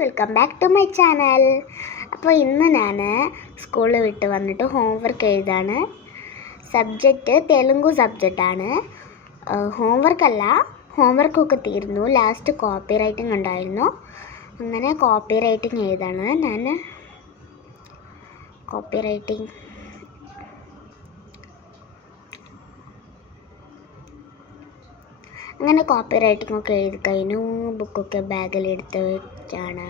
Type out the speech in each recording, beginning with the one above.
Welcome back to my channel. അപ്പോൾ ഇന്ന് ഞാൻ സ്കൂളിൽ വിട്ട് വന്നിട്ട് ഹോംവർക്ക് എഴുതാണ്. സബ്ജക്റ്റ് തെലുങ്കു സബ്ജക്റ്റാണ് ഹോംവർക്ക് അല്ല ഹോംവർക്കൊക്കെ തീർന്നു. ലാസ്റ്റ് കോപ്പി റൈറ്റിംഗ് ഉണ്ടായിരുന്നു. അങ്ങനെ കോപ്പി റൈറ്റിംഗ് എഴുതാണ്. ഞാൻ കോപ്പി റൈറ്റിംഗ് അങ്ങനെ കോപ്പി റൈറ്റിങ്ങൊക്കെ എഴുതി കഴിഞ്ഞു ബുക്കൊക്കെ ബാഗിൽ എടുത്ത് വെച്ചാണ്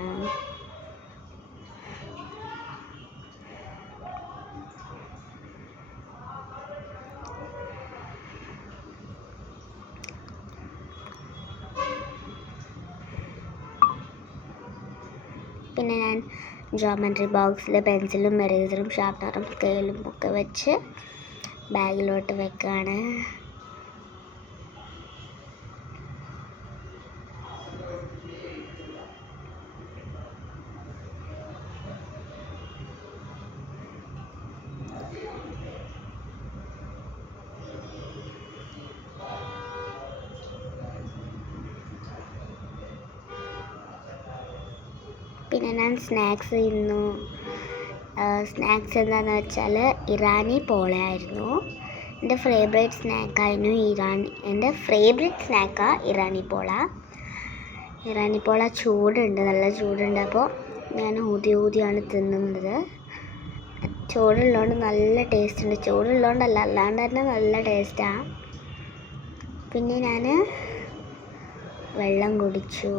പിന്നെ ഞാൻ ജോമെട്രി ബോക്സിൽ പെൻസിലും എറേസറും ഷാർപ്പനറും സ്കെയിലും ഒക്കെ വെച്ച് ബാഗിലോട്ട് വെക്കുകയാണ് പിന്നെ ഞാൻ സ്നാക്സ് തിന്നു. സ്നാക്സ് എന്താണെന്ന് വെച്ചാൽ ഇറാനി പോളയായിരുന്നു. എന്റെ ഫേവറേറ്റ് സ്നാക്കായിരുന്നു ഇറാനി എന്റെ ഫേവറേറ്റ് സ്നാക്കാണ് ഇറാനി പോള. ഇറാനി പോള ചൂടുണ്ട് നല്ല ചൂടുണ്ട്. അപ്പോൾ ഞാൻ ഊതി ഊതിയാണ് തിന്നുന്നത്. ചൂടുള്ളതുകൊണ്ട് നല്ല ടേസ്റ്റ് ഉണ്ട്. ചൂടുള്ളതുകൊണ്ടല്ല അല്ലാണ്ട് തന്നെ നല്ല ടേസ്റ്റാണ് പിന്നെ ഞാൻ വെള്ളം കുടിച്ചു.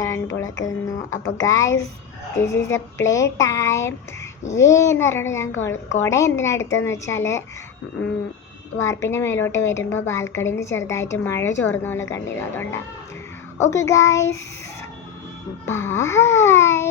ഇറാൻപോളൊക്കെ നിന്നു. അപ്പോൾ guys this is a play time ഏ എന്ന് പറഞ്ഞിട്ട് ഞാൻ കുട എന്തിനാ എടുത്തതെന്ന് വെച്ചാൽ വാർപ്പിന്റെ മേലോട്ട് വരുമ്പോൾ ബാൽക്കണിയിൽ നിന്ന് ചെറുതായിട്ട് മഴ ചോർന്ന പോലെ കണ്ടിരുന്നു. അതുകൊണ്ടാണ് ഓക്കെ ഗായ്സ് ബൈ